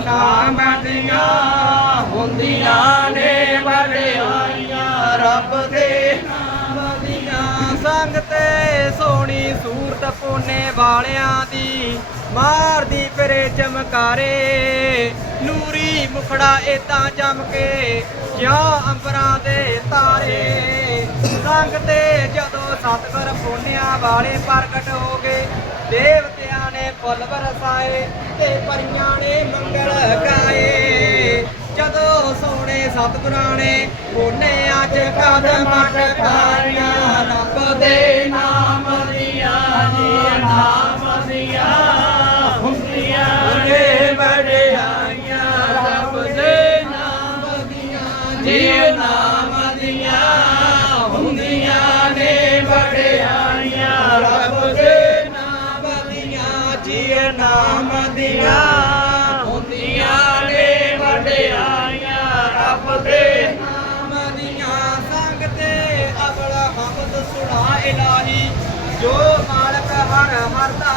ਨਾਮ ਦੀਆਂ ਹੁੰਦੀਆਂ ਨੇ ਵਡਿਆਈਆਂ ਰੱਬ ਦੇ ਨਾਮ ਦੀਆਂ ਸੰਗ ਸੋਹਣੀ ਸੂਰਤ ਪੋਨੇ ਵਾਲਿਆਂ ਦੀ ਮਾਰਦੀ ਫਿਰੇ ਚਮਕਾਰੇ ਨੂਰੀ ਮੁਖੜਾ ਏਦਾਂ ਜਮ ਕੇ ਜਾਂ ਅੰਬਰਾਂ ਦੇ ਤਾਰੇ ਸੰਗ ਤੇ ਜਦੋਂ ਸਤਗੁਰ ਪੋਨਿਆਂ ਵਾਲੇ ਪ੍ਰਗਟ ਹੋ ਗਏ, ਦੇਵਤਿਆਂ ਨੇ ਫੁੱਲ ਬਰਸਾਏ ਤੇ ਪਰੀਆਂ ਨੇ ਮੰਗਲ ਗਾਏ। ਜਦੋਂ ਸੋਹਣੇ ਸਤਿਗੁਰਾਂ ਨੇ ਪੋਨਿਆਂ 'ਚ ਕਦਮ ਟਕਾਰੀਆਂ ਰੱਬ ਦੇ ਨਾਮ ਦੀਆਂ ਹੁੰਦੀਆਂ ਨੇ ਵਡਿਆਈਆਂ, ਰੱਬ ਦੇ ਨਾਮ ਦੀਆਂ ਸੰਗ ਤੇ ਅਵਲਾ ਹਮਦ ਸੁਣਾ ਇਲਾਹੀ, ਜੋ ਮਾਲਕ ਹਰ ਹਰ ਦਾ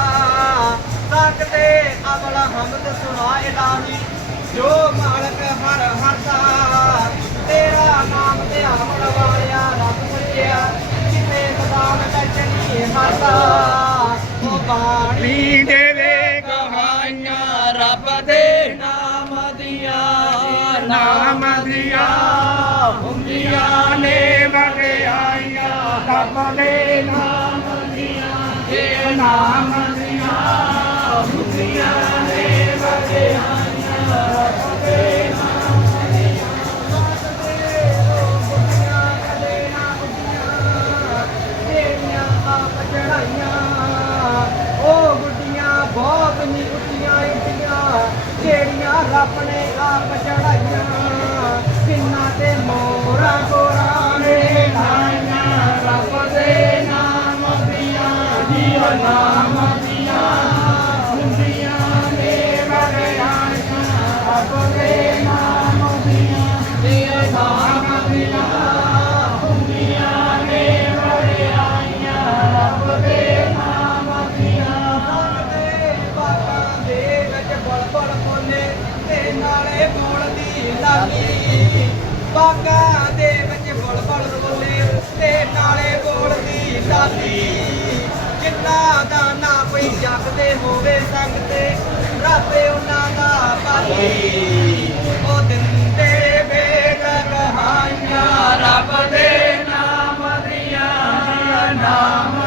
ਸੰਗ ਤੇ ਅਵਲਾ ਹਮਦ ਸੁਣਾ ਇਲਾਹੀ, ਜੋ ਮਾਲਕ ਹਰ ਹਰ ਦਾ ਤੇਰਾ ਨਾਮ ਤੇ ਆਵਣ ਵਾਲਿਆ, ਰੱਬ ਸੱਚਿਆ ਕਿਤੇ ਮਦਾਨ ਟੱਚਣੀ ਹਰਦਾ। ਉਹ ਹੁੰਦੀਆਂ ਨੇ ਵਡਿਆਈਆਂ ਰੱਬ ਦੇ ਨਾਮ ਦੀਆਂ ਜੇ ਨਾਮ ਦੀਆਂ ਹੁੰਦੀਆਂ ਨੇ ਵਡਿਆਈਆਂ ਕਿੰਨਾ ਤੇ ਮੋਰਾ ਗੋਰਾ ਨੇ ਲਾਈਆਂ ਰੱਬ ਦੇ ਨਾਮ ਦੀਆਂ ਜੀਵ ਨਾਮ ਦੀਆਂ। ਹੁੰਦੀਆਂ ਨੇ ਵਡਿਆਈਆਂ, ਰੱਬ ਦੇ ਨਾਮ ਦੀਆਂ ਜੀਵ ਨਾਮ ਦੀਆਂ। ਹੁੰਦੀਆਂ ਨੇ ਵਡਿਆਈਆਂ, ਰੱਬ ਦੇ ਨਾਮ ਦੀਆਂ। ਦੇ ਬਾਤਾਂ ਦੇ ਵਿੱਚ ਬਲ ਬਲ ਬੋਲੇ ਤੇ ਨਾਲੇ ਬੋਲਦੀ ਲਾਗੀ। ਬਾਗਾਂ ਦੇ ਵਿੱਚ ਬਲ ਬਲ ਬੋਲੇ ਤੇ ਨਾਲੇ ਬੋਲਦੀ ਲਾਗੀ ਜਿੰਨਾ ਦਾ ਨਾ ਕੋਈ ਜਗਦੇ ਹੋਵੇ ਸੰਗ ਤੇ ਉਹਨਾਂ ਦਾ ਪਾਲੀ। ਉਹ ਦਿੰਦੇ ਵੇਗ ਕਹਾਈਆਂ ਰੱਬ ਦੇ ਨਾਮ ਦੀਆਂ ਨਾਮ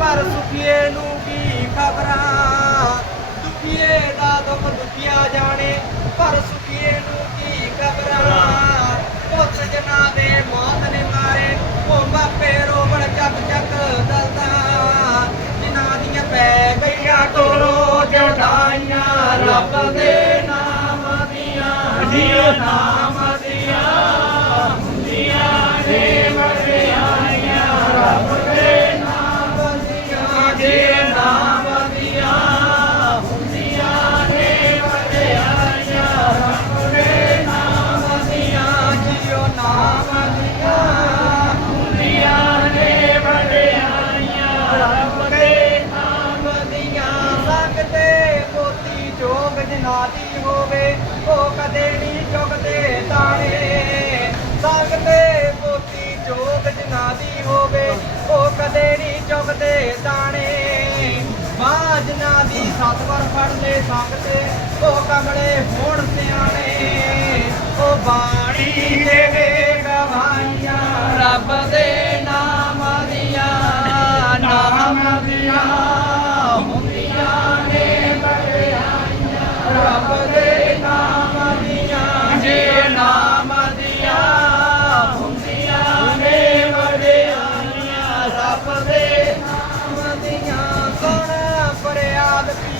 ਪਰ ਸੁਖੀਏ ਨੂੰ ਕੀ ਖਬਰਾਂ? ਦੁਖੀਏ ਦਾ ਦੁੱਖ ਦੁਖੀਆ ਜਾਣੇ ਪਰ ਸੁਖੀਏ ਨੂੰ ਕੀ ਖਬਰਾਂ? ਪੁੱਤ ਜਨਾ ਦੇ ਮੌਤ ਨੇ ਮਾਰੇ ਉਹ ਬਾਪੇ ਰੋਵਣ ਚੱਕ ਚੱਕ ਦਲਦਾ। ਜਿਨ੍ਹਾਂ ਦੀਆਂ ਪੈ ਗਈਆਂ ਟੋਲੋ ਜਟਾਈਆਂ ਰੱਬ ਦੇ ਨਾਮ ਦੀਆਂ ਜੀਓ ਚੁਗਦੇ ਤਾਣੇ ਬਾਜਨਾ ਦੀ ਸਤਵਰ ਫੜ ਲੈ ਸੰਗ ਤੇ, ਉਹ ਕਮਲੇ ਹੋਣ ਸਿਆਣੇ। ਉਹ ਬਾਣੀ ਦੇਵੇ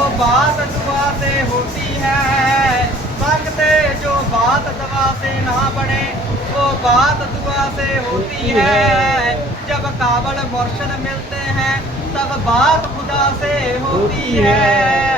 जो बात दुआते होती है सकते जो बात दवा से ना बने वो बात दुआ से होती है जब काबल मुर्शन मिलते हैं तब बात खुदा से होती है